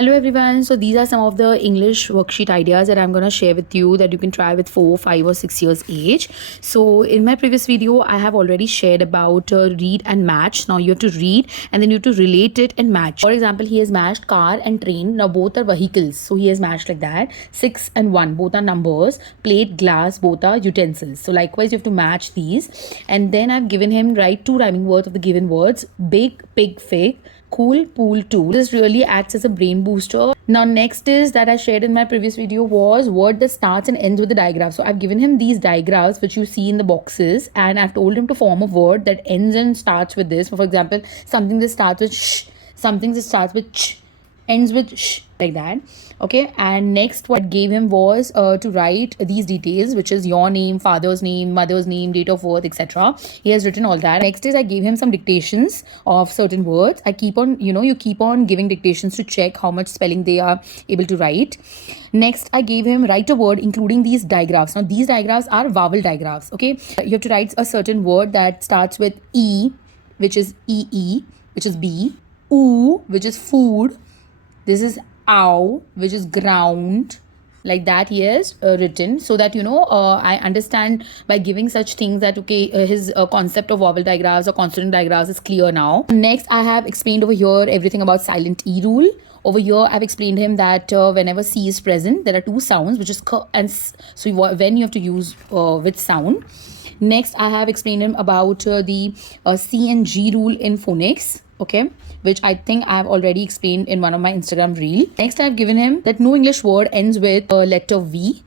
Hello everyone. So these are some of the English worksheet ideas that I'm going to share with you that you can try with 4, 5 or 6 years age. So in my previous video I have already shared about read and match. Now you have to read and then you have to relate it and match. For example, he has matched car and train. Now both are vehicles. So he has matched like that. 6 and 1 both are numbers. Plate, glass both are utensils. So likewise you have to match these. And then I've given him write 2 rhyming words of the given words. Big, pig, fig. Cool pool tool. This really acts as a brain booster. Now next is that I shared in my previous video was word that starts and ends with the digraph. So I've given him these digraphs which you see in the boxes, and I've told him to form a word that ends and starts with this. For example, something that starts with sh, something that starts with ch, ends with sh, like that. Okay, and next what I gave him was to write these details, which is your name, father's name, mother's name, date of birth, etc. He has written all that. Next is I gave him some dictations of certain words. I keep on, you keep on giving dictations to check how much spelling they are able to write. Next, I gave him write a word including these digraphs. Now these digraphs are vowel digraphs. Okay, you have to write a certain word that starts with E, which is EE, which is B, oo, which is food. This is ow, which is ground, like that he has written, so that I understand by giving such things that his concept of vowel digraphs or consonant digraphs is clear now. Next, I have explained over here everything about silent E rule. Over here I've explained him that whenever C is present there are two sounds, which is k and s. So when you have to use which sound. Next, I have explained him about the C and G rule in phonics, okay, which I think I have already explained in one of my Instagram reel. Next, I have given him that no English word ends with a letter V.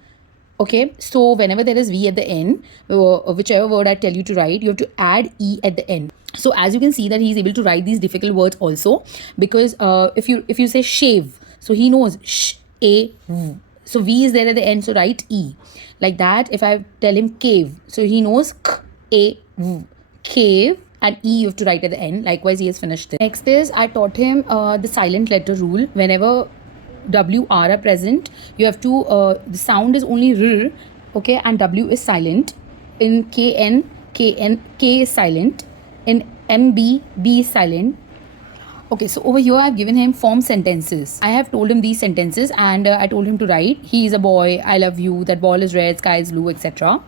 Okay, so whenever there is V at the end, whichever word I tell you to write, you have to add E at the end. So as you can see that he is able to write these difficult words also, because if you say shave, so he knows sh, a, v. So V is there at the end, so write E. Like that, if I tell him cave, so he knows k, a, v, cave, and E you have to write at the end. Likewise, he has finished this. Next is I taught him the silent letter rule. Whenever W, R are present, you have to, the sound is only R, okay, and W is silent. In K, N, K is silent. In M, B is silent. Okay, so over here I've given him form sentences. I have told him these sentences, and I told him to write, he is a boy, I love you, that ball is red, sky is blue, etc.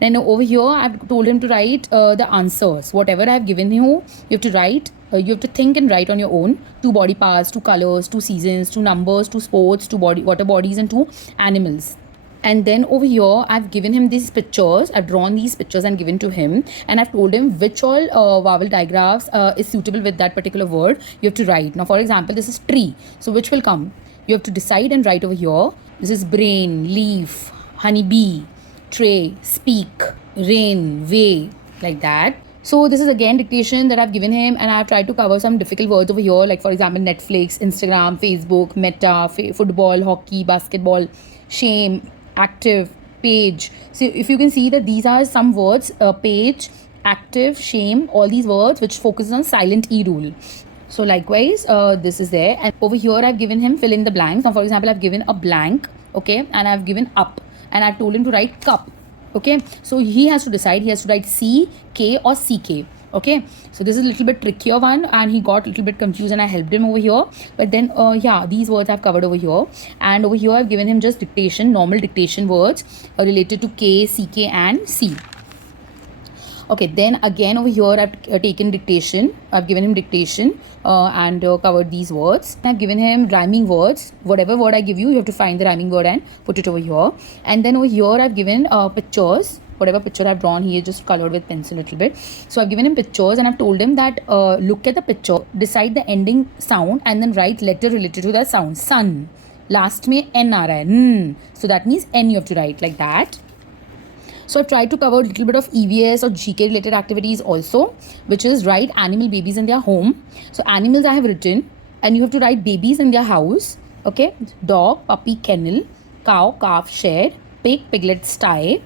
Then over here I've told him to write the answers. Whatever I've given you have to write. You have to think and write on your own. 2 body parts, 2 colors, 2 seasons, 2 numbers, 2 sports, 2 water bodies, and 2 animals. And then over here I've given him these pictures. I've drawn these pictures and given to him, and I've told him which all vowel digraphs is suitable with that particular word. You have to write. Now for example, this is tree, so which will come? You have to decide and write over here. This is brain, leaf, honeybee, tray, speak, rain, way, like that. So this is again dictation that I've given him, and I've tried to cover some difficult words over here, like for example Netflix, Instagram, Facebook, Meta, football, hockey, basketball, shame, active, page. So if you can see that these are some words, page, active, shame, all these words which focuses on silent E rule. So likewise, this is there, and over here I've given him fill in the blanks. Now for example, I've given a blank, okay, and I've given up, and I've told him to write cup. Okay, so he has to decide. He has to write C, K or CK. Okay, so this is a little bit trickier one, and he got a little bit confused, and I helped him over here. But then yeah, these words I've covered over here, and over here I've given him just dictation, normal dictation words related to K, CK and C. Okay, then again over here I've taken dictation. I've given him dictation and covered these words. I've given him rhyming words. Whatever word I give you, you have to find the rhyming word and put it over here. And then over here I've given pictures. Whatever picture I've drawn, he just colored with pencil a little bit. So I've given him pictures, and I've told him that look at the picture, decide the ending sound, and then write letter related to that sound. Sun. Last mein N aa raha hai. So that means N you have to write like that. So I tried to cover a little bit of EVS or GK related activities also, which is write animal babies in their home. So animals I have written, and you have to write babies in their house. Okay, dog, puppy, kennel, cow, calf, shed, pig, piglet, sty,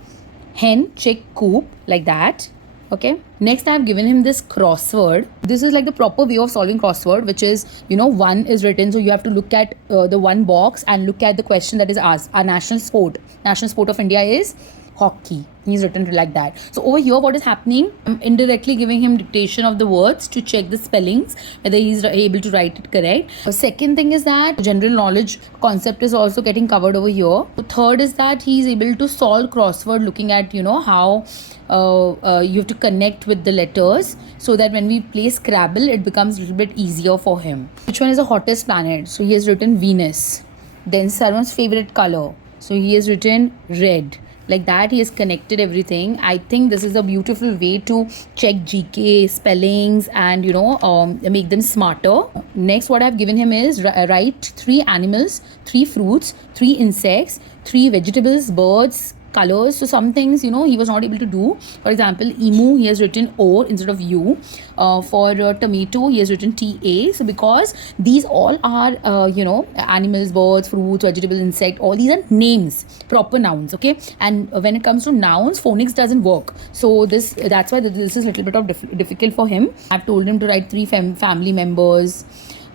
hen, chick, coop, like that. Okay, next I have given him this crossword. This is like the proper way of solving crossword, which is, one is written, so you have to look at the one box and look at the question that is asked. Our national sport of India is hockey. He's written like that. So over here, what is happening? I'm indirectly giving him dictation of the words to check the spellings, whether he's able to write it correct. The second thing is that general knowledge concept is also getting covered over here. The third is that he's able to solve crossword, looking at how you have to connect with the letters, so that when we play Scrabble, it becomes a little bit easier for him. Which one is the hottest planet? So he has written Venus. Then Sarvan's favorite color. So he has written red. Like that, he has connected everything. I think this is a beautiful way to check GK spellings and make them smarter. Next, what I've given him is write 3 animals, 3 fruits, 3 insects, 3 vegetables, birds, colors. So some things he was not able to do. For example, emu, he has written O instead of U. For tomato, he has written TA. So because these all are animals, birds, fruits, vegetables, insect, all these are names, proper nouns. Okay, and when it comes to nouns, phonics doesn't work. So that's why this is a little bit of difficult for him. I've told him to write 3 family members,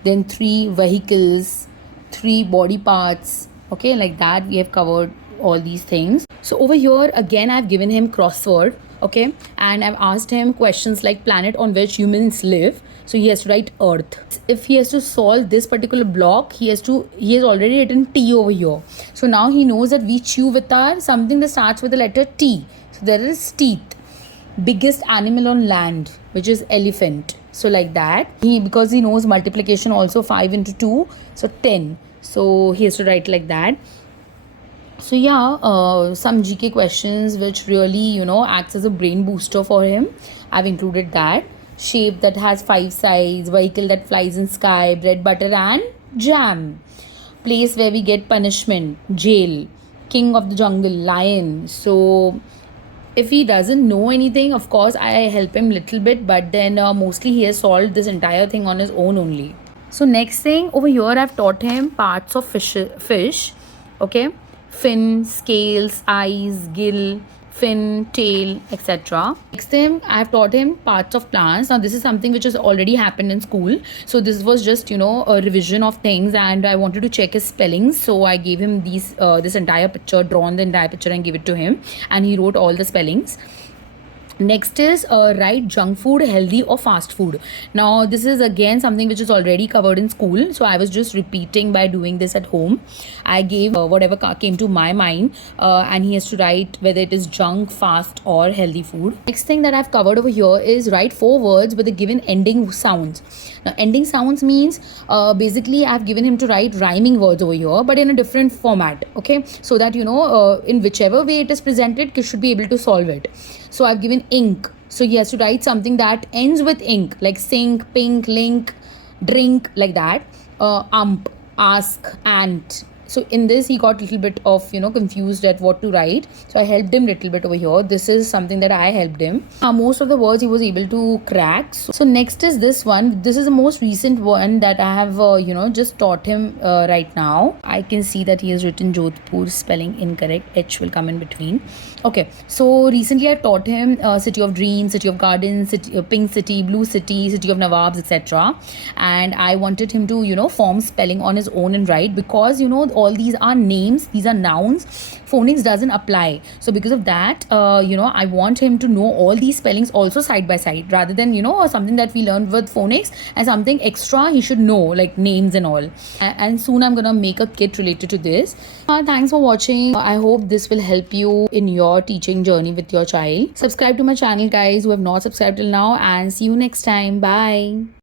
then 3 vehicles, 3 body parts. Okay, like that we have covered all these things. So over here again, I've given him crossword, okay, and I've asked him questions like planet on which humans live. So he has to write Earth. If he has to solve this particular block, he has already written T over here. So now he knows that we chew with our something that starts with the letter T. So there is teeth. Biggest animal on land, which is elephant. So like that, because he knows multiplication also, 5 into 2, so 10. So he has to write like that. So yeah, some GK questions which really acts as a brain booster for him. I've included that. Shape that has 5 sides, vehicle that flies in sky, bread, butter and jam. Place where we get punishment, jail. King of the jungle, lion. So if he doesn't know anything, of course I help him little bit, but then mostly he has solved this entire thing on his own only. So next thing over here, I've taught him parts of fish, okay, fin, scales, eyes, gill, fin, tail, etc. Next thing, I've taught him parts of plants. Now this is something which has already happened in school, so this was just a revision of things, and I wanted to check his spellings, so I gave him this entire picture, drawn the entire picture and gave it to him, and he wrote all the spellings. Next is write junk food, healthy or fast food. Now this is again something which is already covered in school, so I was just repeating by doing this at home. I gave whatever came to my mind, and he has to write whether it is junk, fast or healthy food. Next thing that I've covered over here is write 4 words with the given ending sounds. Now ending sounds means basically I've given him to write rhyming words over here, but in a different format, okay, so that in whichever way it is presented, he should be able to solve it. So I've given ink. So he has to write something that ends with ink, like sink, pink, link, drink, like that. Ump, ask, ant. So in this, he got a little bit of, confused at what to write. So I helped him a little bit over here. This is something that I helped him. Most of the words he was able to crack. So next is this one. This is the most recent one that I have, just taught him right now. I can see that he has written Jodhpur, spelling incorrect. H will come in between. Okay. So recently I taught him City of Dreams, City of Gardens, Pink City, Blue City, City of Nawabs, etc. And I wanted him to, form spelling on his own and write, because, all these are names, these are nouns, phonics doesn't apply. So because of that, I want him to know all these spellings also side by side, rather than something that we learned with phonics and something extra he should know, like names and all. And soon I'm gonna make a kit related to this. Thanks for watching. I hope this will help you in your teaching journey with your child. Subscribe to my channel, guys, who have not subscribed till now, and see you next time. Bye.